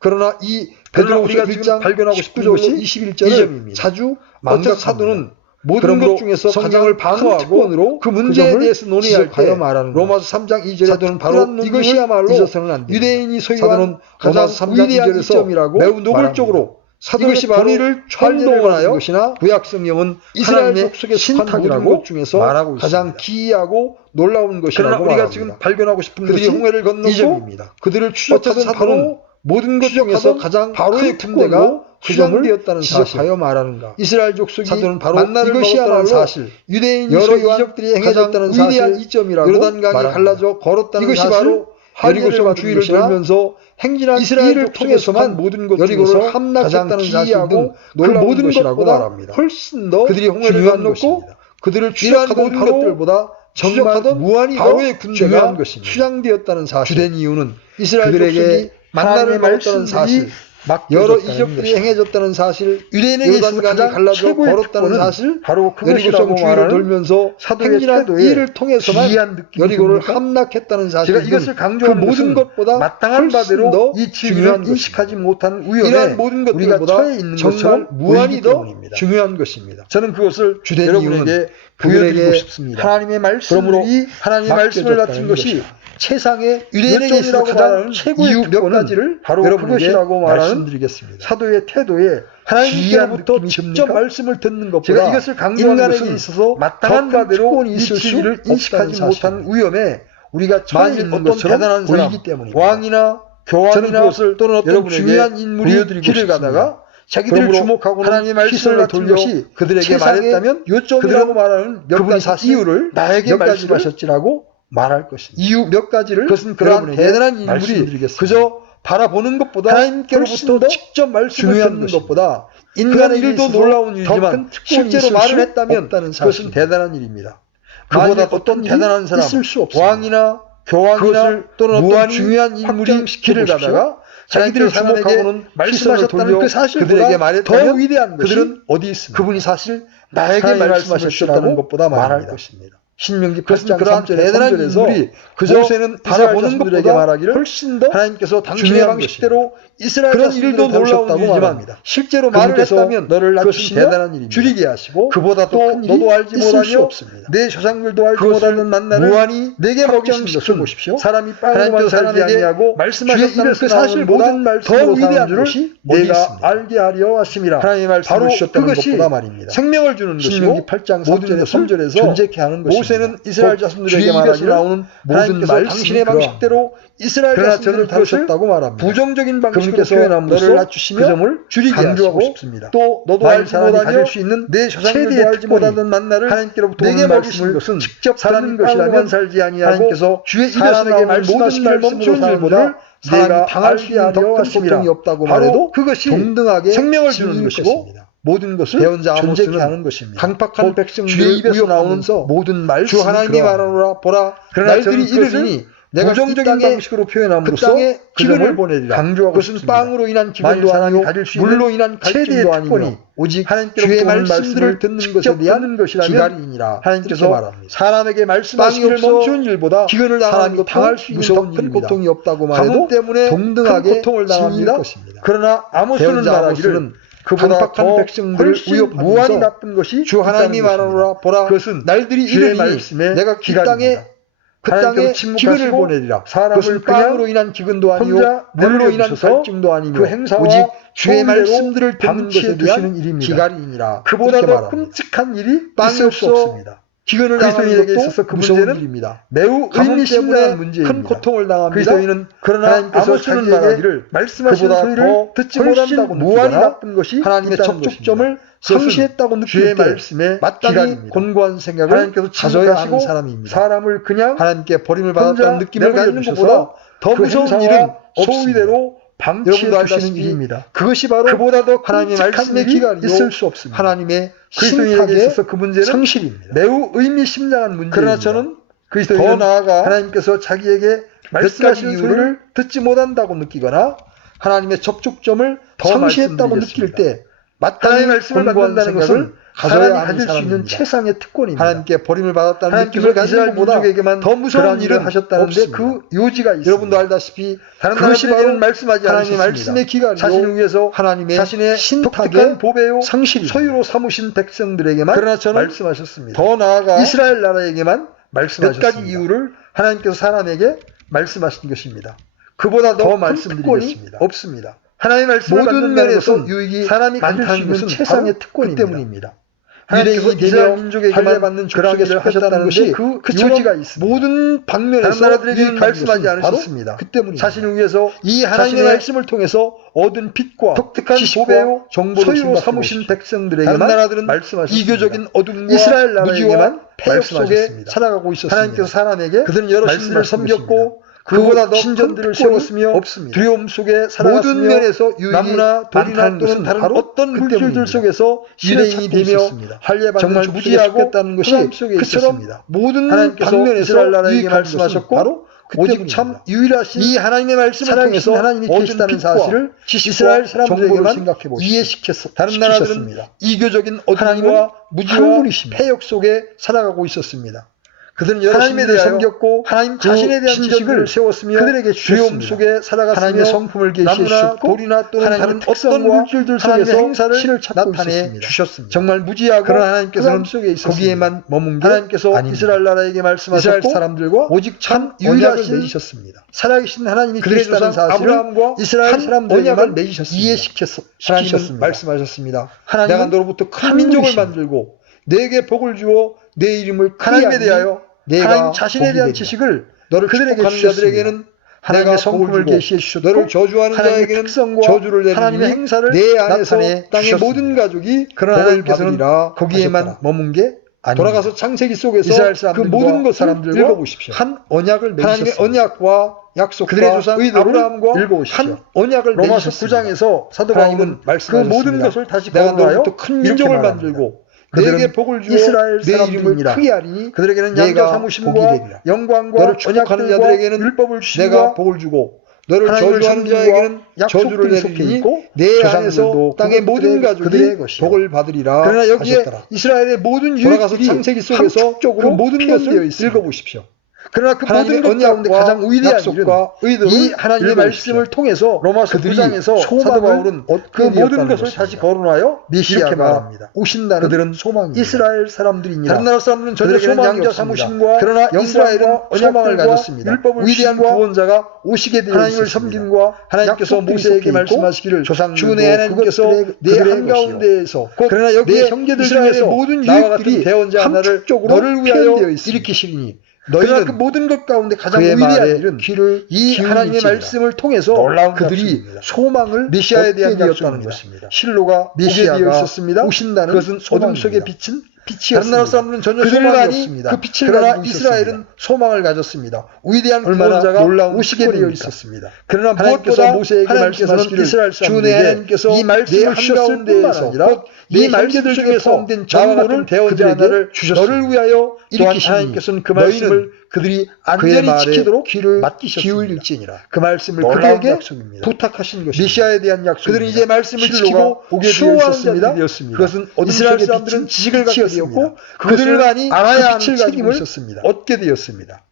그러나 이 베드로우리가 지금 발견하고 싶은 것이 21절을 자주 어떤 사도는 모든 것 중에서 성경을 방어하고 그 문제에 대해서 논의할 때 로마서 3장 2절의 사도는 바로 이것이야말로 유대인이 소유하는 가장 위대한 이점이라고 매우 노골적으로 이것이 바로 총동원하여 것이나 구약 성경은 이스라엘 족속의 신탁이라고 중에서 말하고 가장 기이하고 놀라운 것이라고 그러나 우리가 지금 발견하고 싶은 것이 홍해를 건너고 그들을 추적하던 사도는 모든 것 중에서 가장 바로의 군대가 투정되었다는 사실을 말하는가. 이스라엘 족속이 사도는 바로 이것이야말로 사실. 유대인이 여러 이적들이 행해졌다는 사실. 위대한 이점이라고 요르단강이 갈라져 걸었다는 이것이 사실. 바로 여리고성 주위를 돌면서 행진한 이스라엘을 통해서만 모든 여리고를 함락했다는 사실 등 그 모든 것보다 훨씬 더 그들이 홍해를 건넜고 그들을 추적하던 모든 것들보다 정말 무한히 바로의 군대가 수장되었다는 사실. 주된 이유는 이스라엘 그들에게 만나를 먹었다는 사실, 여러 이적들이 행해졌다는 사실, 유대인에게 가장 갈라져 걸었다는 사실, 바로 여리고성 주위를 돌면서 행진한 이를 통해서만 여리고를 함락했다는 사실. 제가 이것을 강조하는 그 모든 것보다 마땅한 바대로 이 진리를 인식하지 못하는 우연에 이러한 모든 것들보다 정말 무한히 더 중요한 것입니다. 저는 그것을 주된 여러분에게 보여드리고 싶습니다. 하나님의 말씀이 하나님의 말씀을 바친 것이 세상의 유대인에게 있어 가장 최고의 이유 몇 가지를 바로 그것이라고 말씀드리겠습니다. 사도의 태도에 하나님께로부터 직접 말씀을 듣는 것보다 제가 이것을 강조하는 것은 있어서 마땅한 바대로 이 진리를 인식하지 못하는 위험에 우리가 처해 있는 것처럼 대단한 보이기 때문입니다. 왕이나 교황이나 또는 어떤 중요한 인물이 길을 가다가 자기들을 주목하고는 하나님의 말씀을 돌려 그들에게 말했다면 요점이라고 말하는 몇 가지 이유를 나에게 말씀하셨지라고 말할 것입니다. 이유 몇 가지를 그것은 그러한 대단한 인물이 그저 바라보는 것보다 하나님께로부터 직접 말씀을 듣는 것보다 인간의 일도 놀라운 일이지만 실제로 말을 했다면 그것은 대단한 일입니다. 그보다 어떤 대단한 사람, 왕이나 교황이나 또는 어떤 중요한 인물이 길을 가다가 자기들을 주목하고는 말씀하셨다는 그 사실보다 더 위대한 것이 그들은 어디 있습니까? 그분이 사실 나에게 말씀하셨다는 것보다 말할 것입니다. 신명기 8장 3절에 대단한 인물이 그저 모세는 바라보는 것보다 말하기를 훨씬 더 하나님께서 당신의 방식대로 이스라엘 그런 일도 놀라운 일이지만 실제로 말을 했다면 너를 낮추신 대단한 일입니다. 줄이게 하시고 그보다 또 너도 알지 못하며 내 조상들도 알지 못하는 만나를 무한히 내게 먹이신 것을 보십시오. 사람이 빵으로만 살지 아니하고 말씀하셨다는 그 사실보다 더 위대한 것이 내가 알게 하려 하심이라. 하나님의 말씀을 주셨다는 것보다 말입니다. 생명을 주는 것이고 신명기 8장 3절에서 존재케 하는 것입니다. 모세는 이스라엘 자손들에게 말하기를 나오는 모든 당신의 방식대로 이스라엘 자손들을 다루셨다고 말합니다. 부정적인 방식으로 표현함으로써 그 점을 줄이게 강조하고 싶습니다. 또 너도 알지 못하며 수 있는 내 조상들도 알지 못하는 만나를 하나님께로부터 내게 먹이신 것은 직접 사는 것이라면 살지 아니하고 하나님께서 주의 입에서 모든 말씀으로 일보다 내가 당할 수 있는 더 큰 고통이 없다고 말해도 그것이 동등하게 생명을 주는 것이고 모든 것을 배운 자 존재케 하는 것입니다. 강팍한 백성들의 입에서 나오는 모든 말씀 주 하나님이 말하노라 보라 날들이 이르리니 내가 부정적인 방식으로 표현함으로써 기근을 보내리라. 강조하고 그것은 싶습니다. 빵으로 인한 기근도 아니고 물로 인한 갈증도 아니고 오직 하나님께로부터 오는 말씀을 듣는 것에 대한 기다리니라. 하나님께서 말합니다. 사람에게 말씀하시기를 멈춘 일보다 기근을 당할 수 있는 더 큰 고통이 없다고 말해도 때문에 동등하게 고통을 당합니다. 그러나 아모스는 말하기를 그보다 더 백성들을 무한히 나쁜 것이 주 하나님이 말하노라 보라 그것은 날들이 이르리니 내가 그 땅에 기근을 보내리라. 그것은 빵으로 인한 기근도 아니요 물로 인한 갈증도 아니며 오직 주의 말씀들을 듣는 것에 대한 기다리니라. 그보다 더 끔찍한 일이 빵이 없습니다. 기근을 당하는 것도 있어서 그 문제는 일입니다. 매우 의미심장한 문제입니다. 큰 고통을 당합니다. 그리스도인은 그러나 아모스는 말하기를 말씀하신 소리를 듣지 못한다고 무한히 나쁜 것이 하나님의 접촉점을 상실했다고 느낄 때 마땅히 곤고한 생각을 하나님께서 가져야 하는 사람입니다. 사람을 그냥 하나님께 버림을 받았다는 느낌을 가지는 것보다 더 무서운 일은 소위대로 방치해 주시는 일입니다. 그것이 바로 그보다 더 하나님의 말씀의 기간이 있을 수 없습니다. 하나님의 신탁에 있어서 그 문제는 상실입니다. 매우 의미심장한 문제입니다. 그러나 저는 더 나아가 하나님께서 자기에게 말씀하신 이유를 듣지 못한다고 느끼거나 하나님의 접촉점을 상실했다고 느낄 때 마땅히 말씀을 받는다는 것은 가져야 가질 수 있는 최상의 특권입니다. 하나님께 버림을 받았다는 느낌을 가진 민족에게만 더 무서운 일을 하셨다는데 그 요지가 있습니다. 여러분도 알다시피 그것이 바로 말씀하지 하나님의 말씀의 기간이요 자신을 위해서 하나님의 자신의 신탁의 보배요 소유로 삼으신 백성들에게만 그러나 저는 말씀하셨습니다. 더 나아가 이스라엘 나라에게만 말씀하셨습니다. 몇 가지 이유를 하나님께서 사람에게 말씀하신 것입니다. 그보다 더 말씀드리겠습니다. 없습니다. 하나님의 말씀을 모든 면에서 유익이 사람이 가질 수 있는 최상의 특권이 때문입니다. 하나님께서 이스라엘 민족에게 받는 족속을 하셨다는 것이 그 요지가 있습니다. 모든 방면에서 다른 나라들에게는 말씀하지 않으셨습니다. 그 때문입니다. 자신을 위해서 이 하나님의 말씀을 통해서 얻은 빛과 독특한 보배요 정보를 소유로 삼으신 백성들에게만 나라들은 이교적인 어둠과 이스라엘 나라에게만 폐역 속에 살아가고 있었습니다. 하나님께서 사람에게 그들은 여러 신들을 섬겼고 그보다 더 신전들을 세웠으며 없습니다. 두려움 속에 살아갔으며 모든 면에서 나무나 돌이나 또는 다른 어떤 물질들 속에서 유대인이 되며 할례받는 정말 무지하겠다는 것이 그처럼 모든 방면에서 이스라엘 나라에게 말씀하셨고 바로 오직 참 유일하신 이 하나님의 말씀을 통해서 하나님이 계시다는 사실을 이스라엘 사람들에게만 이해시켰습니다. 다른 나라들은 이교적인 어둠과 무지와 폐역 속에 살아가고 있었습니다. 그들은 여러 신들을 섬겼고 하나님 자신에 대한 지식을 세웠으며 그들에게 두려움 속에 살아갔으며 하나님의 성품을 계시해주셨고 돌이나 또는 다른 어떤 물질들 속에서 행사를 나타내 주셨습니다. 정말 무지하고 그러나 하나님께서는 거기에만 머문 게 하나님께서 아닙니다. 이스라엘 나라에게 말씀하셨고 이스라엘 사람들과 오직 참 유일하신 맺으셨습니다. 살아계신 하나님이 계시다는 사실을 아브라함과 이스라엘 사람들에게만 이해시키셨습니다. 말씀하셨습니다. 내가 너로부터 큰 민족을 만들고 내게 복을 주어 내 이름을 하나님에 대하여 하나님 자신에 대한 지식을 너를 그들에게 주셨으며 하나님의 성품을 계시해 주셨고 너를 저주하는 자에게는 저주를 내리니 하나님의 행사를 내 안에서 땅의 모든 가족이 그러나 하나님께서는 거기에만 머문 게 아닙니다. 돌아가서 창세기 속에서 이스라엘 그 모든 것을 읽어보십시오. 한 언약을 맺으셨습니다. 하나님의 언약과 약속과 그들의 조상 아브라함과 한 언약을 로마서 9장에서 사도 바울은 그 모든 것을 다시 거론하여 큰 민족을 만들고 내게 복을 주어 이스라엘 내 이름을 크게 하리니 그들에게는 양자 사무심과 영광과 너를 축복하는 자들에게는 율법을 주시고 내가 복을 주고 너를 저주하는 자에게는 저주를 내리니 내 안에서 땅의 모든 가족이 복을 받으리라. 그러나 여기에 이스라엘의 모든 유익들이 창세기 속에서 그 모든 것을 읽어보십시오. 그러나 그 모든 것 가운데 가장 위대한 약속과 의도를 이 하나님의 말씀을 통해서 로마서 9장에서 사도 바울은 그 모든 것을 다시 거론하여 메시아가 오신다는 그들은 소망입니다. 이스라엘 사람들이니라. 다른 나라 사람들은 전혀 소망이 없습니다. 그러나 이스라엘은 소망을 가졌습니다. 위대한 구원자가 오시게 되어 하나님을 섬김과 하나님께서 모세에게 말씀하시기를 주내 하나님께서 내 한가운데에서 그러나 여기에 형제들 중에서 모든 유익들이 대원자 하나를 너를 위하여 일으키시리니 그러나 그 모든 것 가운데 가장 위대한 일은 이 하나님의 말씀을 통해서 그들이 소망을 메시아에 대한 약속이었다는 것입니다. 실로가 메시아가 오신다는 그것은 어둠 속에 비친 빛이었습니다. 다른 나라 사람들은 전혀 소망이 없습니다. 그 빛을 그러나 이스라엘은 소망을 가졌습니다. 위대한 구원자가 오시게 되어 있었습니다. 그러나 무엇보다 모세에게 말씀하시기를 주내 하나님께서 이 말씀을 주셨을 뿐만 아니라 이 말씀들 중에서 포함된 정보를 대원자 하나를 너를 위하여 일으키시니 하나님께서는 그 말씀을 그들이 안전히 지키도록 귀를 기울일지니라. 그 말씀을 그들에게 부탁하신 것입니다. 메시아에 대한 약속. 그들은 이제 말씀을 지키고 수호하는 자들이 되었습니다. 그것은 이스라엘 사람들은 지식을 갖게 되었고 그들만이 알아야 하는 책임을 얻게 되었습니다.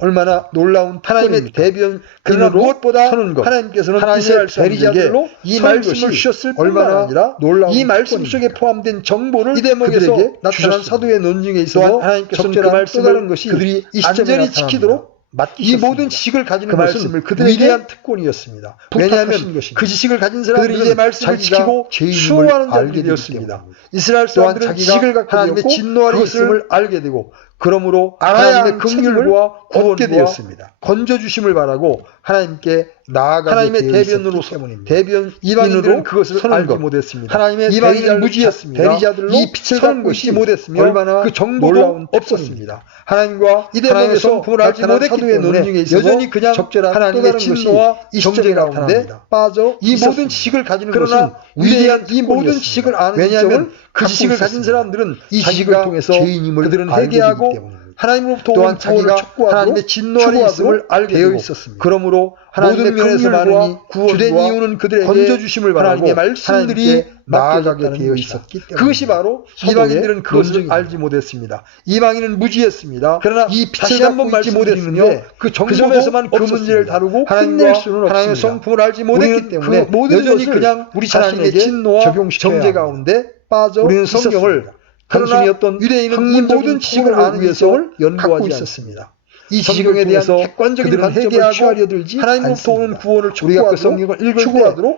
얼마나 놀라운 하나님의 대변 그러나 무엇보다 하나님께서는 이스라엘 대리자들로 이 말씀을 주셨을 뿐만 아니라 이 말씀 속에 포함된 정보를 이 대목에서 나타난 사도의 논증에 있어서 하나님께서는 그 말씀을 것이 그들이 안전히 지키도록 이 모든 지식을 가지는 그 것은 그들에게 위대한 특권이었습니다. 왜냐하면 그 지식을 가진 사람들은 이제 말씀을 지키고 수호하는 자들이 되었습니다. 이스라엘 사람들은 지식을 갖게 되었고 진노할 것을 알게 되고 그러므로 하나님의 긍휼과 구원과 되었습니다. 건져주심을 바라고 하나님께 나아가게 하나님의 대변으로서 대변 이방인들은 그것을 알지 못했습니다. 하나님의 이방인은 무지였습니다. 대리자들로 이 빛을 갖고 있지 못했으며 얼마나 그 정보도 없었습니다. 하나님과 이 대목에서 성품을 알지 못했기 때문에 여전히 그냥 적절한 하나님의 진노와 정죄 가운데 빠져 이 모든 지식을 가지는 것은 위대한 이 모든 지식을 아는 왜냐하면 그 지식을 가진 사람들은 이 지식을 통해서 그들은 회개하고 하나님으로부터 온 구원을 촉구하고 하나님의 진노하는 있음을 알게 되어 있었습니다. 그러므로 모든 면에서 많으니 주된 이유는 그들에게 건져주심을 바라고 하나님의 말씀들이 나아가게 되어 있었기 때문에 그것이 바로 이방인들은 그것을 알지 못했습니다. 이방인은 무지했습니다. 그러나 이 빛을 한번 말지 못했으며 그 정보에서만 그 문제를 다루고 끝낼 수는 없습니다. 하나님의 성품을 알지 못했기 때문에 그 모든 여전히 그냥 우리 자신의 진노와 정죄 가운데 빠져 우리는 성경을 단순히 어떤 유대인은 이 모든 지식을 아는 위해서 연구하지 않습니다. 이 지식에 대해서 객관적인 관점을 취하려 들지 하나님으로부터 오는 구원을 우리가 그 성경을 읽을 때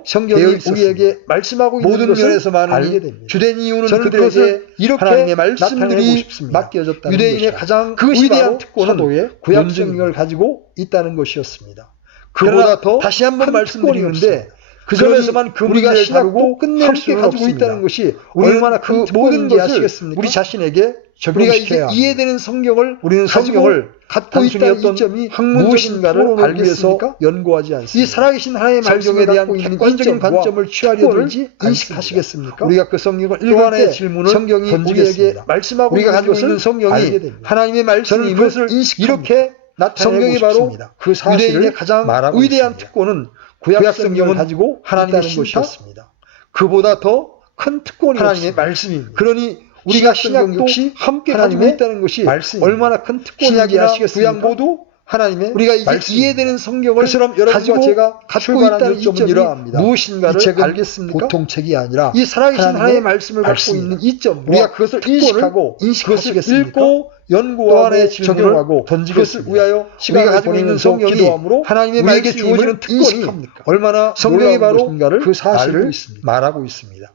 성경이 우리에게 말씀하고 있는 모든 면에서 많으니 주된 이유는 그들에게 이렇게 하나님의 말씀들이 맡겨졌다는 유대인의 가장 위대한 특권은 구약 성경을 가지고 있다는 것이었습니다. 그보다 더 다시 한번 말씀드리는데 그 점에서만 그 문제를 다루고 끝낼 수는 가지고 있다는 것이 얼마나 그 모든 것을 우리 자신에게 적용시켜야 우리가 이해되는 성경을 우리는 성경을 갖고 있다는 이점이 무엇인가를 알기 위해서 연구하지 않습니다. 이 살아계신 하나님의 성경에 대한 객관적인 관점을 취하려고 인식하시겠습니까? 우리가 그 성경을 읽을 때 질문을 성경이 우리에게 말씀하고 우리가 가지고 있는 성경이 하나님의 말씀이 이것을 이렇게 성경이 바로 그 유대인의 가장 위대한 특권은 구약 성경을 가지고 하나님의 것이었습니다. 그보다 더 큰 특권이 하나님의 말씀입니다. 그러니 우리가 신약 역시 함께 가지고 있다는 것이 얼마나 큰 특권이냐. 구약 모두 하나님의 우리가 이해되는 성경을 그처럼 여러분과 제가 갖고 있다는 이점은 이러합니다. 무엇인가를 알겠습니까? 보통 책이 아니라 이 살아계신 하나님의 말씀을 갖고 있는 이점, 우리가 그것을 인식하고 그것을 읽고 연구하고 적용하고 그것을 위하여 우리가 가지고 있는 성경이 하나님의 말에게 주어지는 특권이 얼마나 성경이 바로 그 사실을 말하고 있습니다.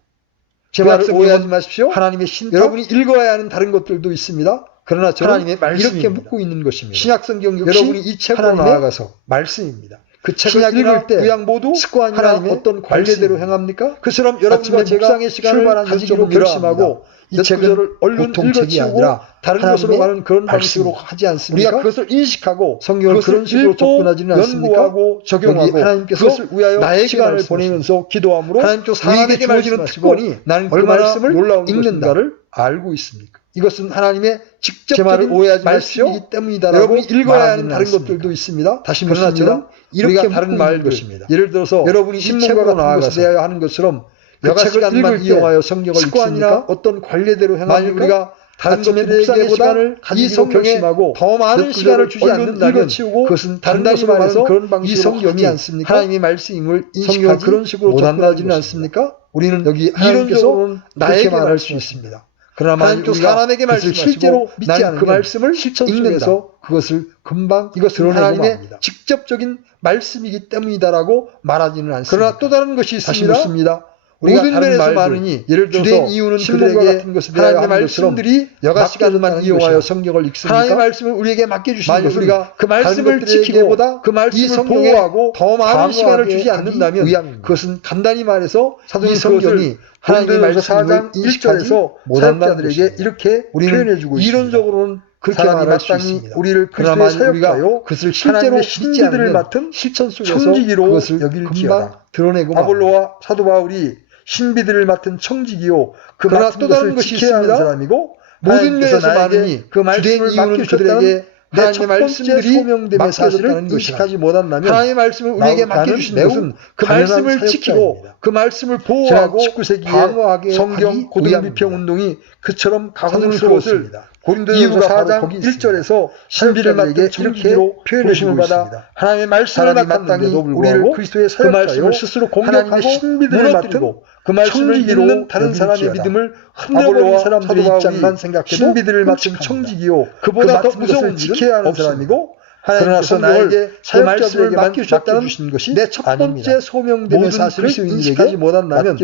제 말을 오해하지 마십시오. 하나님의 여러분이 읽어야 하는 다른 것들도 있습니다. 그러나 저는 이렇게 묻고 있는 것입니다. 신약성경 역시 여러분이 이 책으로 나아가서 말씀입니다. 그 책을 읽을 때 구약 모두 습관이나 어떤 관례대로 행합니까? 그처럼 여러분과 제가 묵상의 시간을 가지기로 결심하고 이 책을 얼른 읽어치우고 다른 것으로 가는 그런 방식으로 하지 않습니까? 우리가 그것을 인식하고 성경을 그런 식으로 접근하지는 않습니까? 연구하고 적용하고 하나님께서 그것을 위하여 나의 시간을 보내면서 기도함으로 하나님께서 우리에게 주어지는 특권이 나는 그 말씀을 놀라운 읽는다를 알고 있습니다. 이것은 하나님의 직접 제 말을 오해하지 마시기 때문이다라고 여러분이 읽어야 하는 다른 것들도 있습니다. 다시 묻습니다. 이렇게 다른 말일 것입니다. 예를 들어서 여러분이 신문과로 나아가서 대하여 하는 것처럼 여가 시간만 이용하여 성경을 읽습니까? 어떤 관례대로 행하면 우리가 다른 점들에게 시간을 이 성경에 더 많은 시간을 주지 않는다면 그것은 단단히 말해서 그런 방식으로 성경이 않습니까? 하나님의 말씀을 인식하지 그런 식으로 못한다지는 않습니까? 우리는 여기 이론적으로는 나에게 말할 수 있습니다. 그러나 만약 우리가 사람에게 말씀하시고 실제로 믿지 않는 그 말씀을 실천 속에서 그것을 금방 이것을 하나님의 직접적인 말씀이기 때문이다라고 말하지는 않습니다. 그러나 또 다른 것이 있습니다. 다시 묻습니다. 모든 면에서 많으니 예를 들어서 이유는 신문과 같은 것에 대하여 하나님의 말씀들이 여가 시간만 이용하여 성경을 읽습니까? 하나님의 말씀을 우리에게 맡겨주신 것은 우리가 그 말씀을 지키고 그 말씀을 보호하고 더 많은 시간을 주지 않는다면 그것은 간단히 말해서 사도행 성경이 하나님의 말씀 4장 1절에서 사역자들에게 이렇게 표현해주고 있습니다. 이론적으로는 그렇게 말할 수 있습니다. 우리를 그리스도의 사역자요 그것을 실제로 신비들을 맡은 실천 속에서 청지기로 그것을 금방 드러내고 아볼로와 사도 바울이 신비들을 맡은 청지기요 그 맡은 것을 지켜야 하는 사람이고 모든 면에서 많으니 그 말씀을 맡겨주셨다는 하나님의 말씀들이 소명됨의 사실을 인식하지 못한다면 하나님의 말씀을 우리에게 맡겨주신 것은 그 말씀을 지키고 그 말씀을 보호하고 19세기에 성경 고등비평운동이 그처럼 강성스러웠습니다. 고린도전서 4장 1절에서 신비를 맡은 청지기로 표현해주고 있습니다. 하나님의 말씀을 마땅히 우리를 그리스도의 사역자요 스스로 공격하고 신비들을 맡은 그 말씀을 믿는 다른 사람의 믿음을 흔들어버린 사람들의 입장만 생각해도 신비들을 맡은 청지기요 그보다 더 무서운 지켜야 하는 사람이고 하나님께서 나에게 그 말씀을 맡겨주셨다는 것이 내 첫 번째 소명됨의 사실을 인식하지 못한다면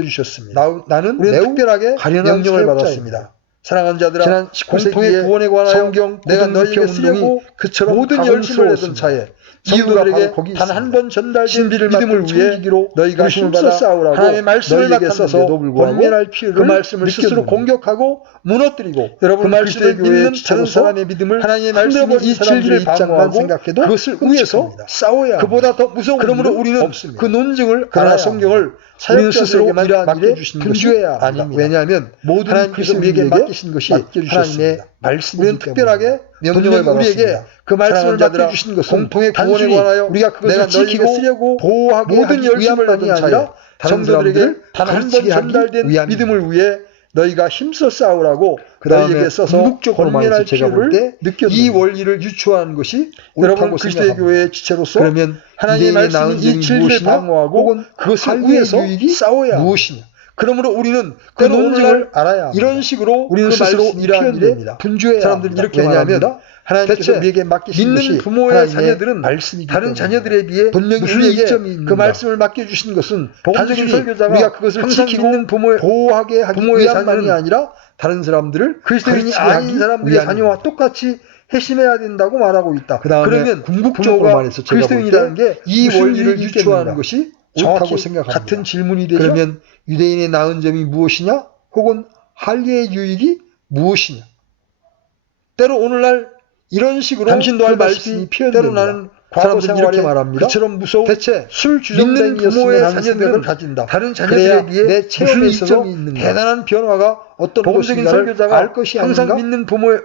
나는 매우 특별하게 명령을 받았습니다. 사랑하는 자들아, 지난 19세기의 구원에 관하여 성경 내가 너희에게 쓰려고 그처럼 모든 열심을 내던 차에 이유들에게 단 한 번 전달된 믿음을 위해 너희가 힘써 싸우라고 하나님의 말씀을 맡았는데도 불구하고 그 말씀을 스스로 공격하고 무너뜨리고 그 말씀을 믿는 다른 사람의 믿음을 하나님의 말씀이 이 진리를 방어하고 생각해도 그것을 위해서 싸워야 그보다 더 무서운 그러므로 우리는 없습니다. 그 논증을 그러나 성경을 우리는 스스로 이러한 일에 분주해야 합니다. 왜냐하면 모든 그리스도에게 맡기신 것이 하나님의 말씀이기 우리는 특별하게 명령을 우리에게 그 말씀을 맡겨주신 것은 공통의 구원에 관하여 우리가 그것을 지키고 보호하기 모든 열심을 내던 아니라 성도들에게 단 한 번 전달된 믿음을 위해 너희가 힘써 싸우라고 너희에게 써서 권면할 필요를 느꼈는데 이 원리를 유추하는 것이 여러분 그리스도의 교회의 지체로서 그러면 하나님의 말씀이 이 진리를 방어하고 그것을 위해서 싸워야 무엇이냐. 그러므로 우리는 그 논증을 알아야 합니다. 이런 식으로 우리는 스스로 이러한 일에 분주해야 사람들이 이렇게 말합니다. 하나님께서 우리에게 맡기신 것이 부모의 자녀들은 다른 자녀들에 비해 분명히 우리에게 그 말씀을 맡겨주신 것은 단순히 우리가 그것을 지키고 보호하게 하기 위함만이 아니라 다른 사람들을 그리스도인이 아닌 사람들의 자녀와 똑같이 회심해야 된다고 말하고 있다. 그러면 궁극적으로 말해서 그리스도인이라는 게 이 원리를 유추하는 것이 옳다고 생각합니다. 같은 질문이 되죠. 그러면 유대인의 나은 점이 무엇이냐? 혹은 할례의 유익이 무엇이냐? 때로 오늘날 이런 식으로 당신도 할 말씀이 때로 나는 과거 생활에 말합니다. 그처럼 무서운 대체 술 주정뱅이였으면 하는 자녀들을 가진다. 다른 자녀들에 비해 내 체험에 있어서 대단한 변화가 어떤 복음적인 설교자가 알 것이 항상 믿는 부모의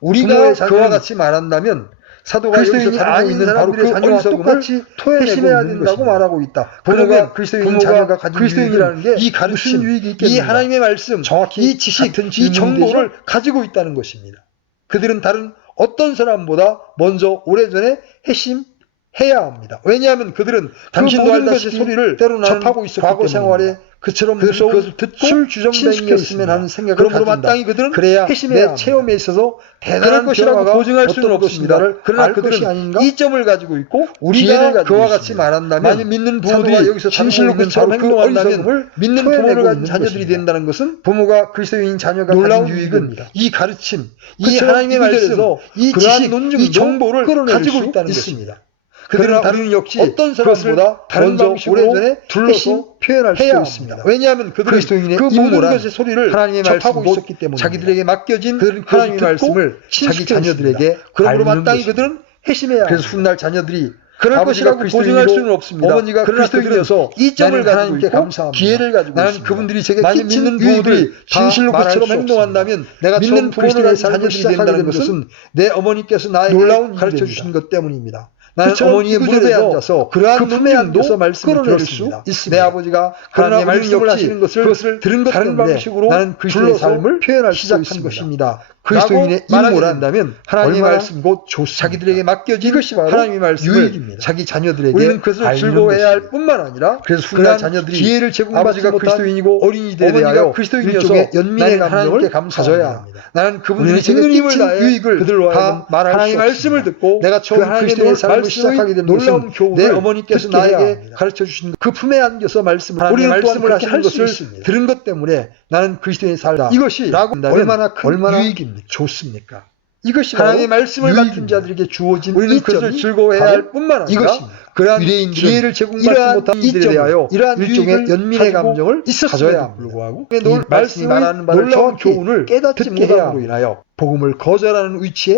우리가 그와 같이 말한다면 사도가 여기서 가지고 있는 바로 그 어리석음을 토해내야 된다고 말하고 있다. 그러면 그리스도인 자녀가 가진 유익이라는 게 이 가르침, 이 하나님의 말씀, 정확히 이 지식, 이 정보를 가지고 있다는 것입니다. 그들은 다른 어떤 사람보다 먼저 오래전에 회심해야 합니다. 왜냐하면 그들은 당신도 알다시피 소리를 때로 접하고 있었기 때문에 과거 생활에 그처럼 무서운 것을 듣고 술 주정뱅이였으면 하는 생각을 그러므로 마땅히 그들은 그래야 내 체험에 있어서 대단한 것이라고 보증할 수는 없습니다. 그러나 그들은 이 점을 가지고 있고 우리가 그와 같이 말한다면 만약 믿는 부모들이 여기서 진실로 그처럼 행동한다면 믿는 부모를 가진 자녀들이 된다는 것은 부모가 그리스도인 자녀가 가진 유익은 이 가르침, 이 하나님의 말씀에서 이 지식, 이 정보를 가지고 있다는 것입니다. 그들은 다른 역시 어떤 사람보다 다른 방식으로 둘러서 표현할 수 있습니다. 왜냐하면 그들은 그 모든 것의 소리를 하나님의 접하고 있었기 때문에 자기들에게 맡겨진 하나님의 말씀을 자기 자녀들에게 그러므로 마땅히 그들은 회심해야 합니다. 그래서 훗날 자녀들이 그럴 것이라고 보증할 수는 없습니다. 어머니가 그리스도인이어서 이 점을 가지고 있고 기회를 가지고 나는 있습니다. 그분들이 제게 끼친 부모들이 진실로 그처럼 행동한다면 내가 믿는 부모를 자녀들이 된다는 것은 내 어머니께서 나에게 가르쳐 주신 것 때문입니다. 나는 어머니의 무릎에 앉아서 그러한 품에 앉아서 말씀을 들을 수 있습니다. 내 아버지가 하나님의 말씀을 하시는 것을 들은 것 때문에 나는 그리스도의 삶을 표현할 시작한 것입니다. 그리스도인의 임무를 한다면 하나님의 말씀 곧 자기들에게 맡겨진 이것이 바로 하나님의 말씀을 유익입니다. 자기 자녀들에게 우리는 그것을 즐거워해야 할 뿐만 아니라 그래서 훗날 자녀들이 기회를 제공받지 못한 그리스도인이고 어린이들에 대하여 그리스도인이어서 연민의 감정을 가져야 합니다. 나는 그분들이 있는 힘을 다해 유익을 그들로 하여금 하나님의 말씀을 듣고 내가 처음 그리스도의 삶을 시작하게 된 놀라운 교훈을 내 어머니께서 나에게 가르쳐 주신 그 품에 안겨서 말씀을 우리는 말씀을 하시는 것을 들은 것 때문에 나는 그리스도인의 삶이다. 이것이 얼마나 큰 유익입니까? 좋습니까? 이것이 하나님의 말씀을 맡은 자들에게 주어진 우리는 그것을 즐거워해야 할 뿐만 아니라 그러한 기회를 제공받지 못한 이들에 대하여 이러한 일종의 연민의 감정을 가져야 합니다. 불구하고 말씀이 말하는 바를 정확히 교훈을 깨닫지 못함으로 인하여 복음을 거절하는 위치에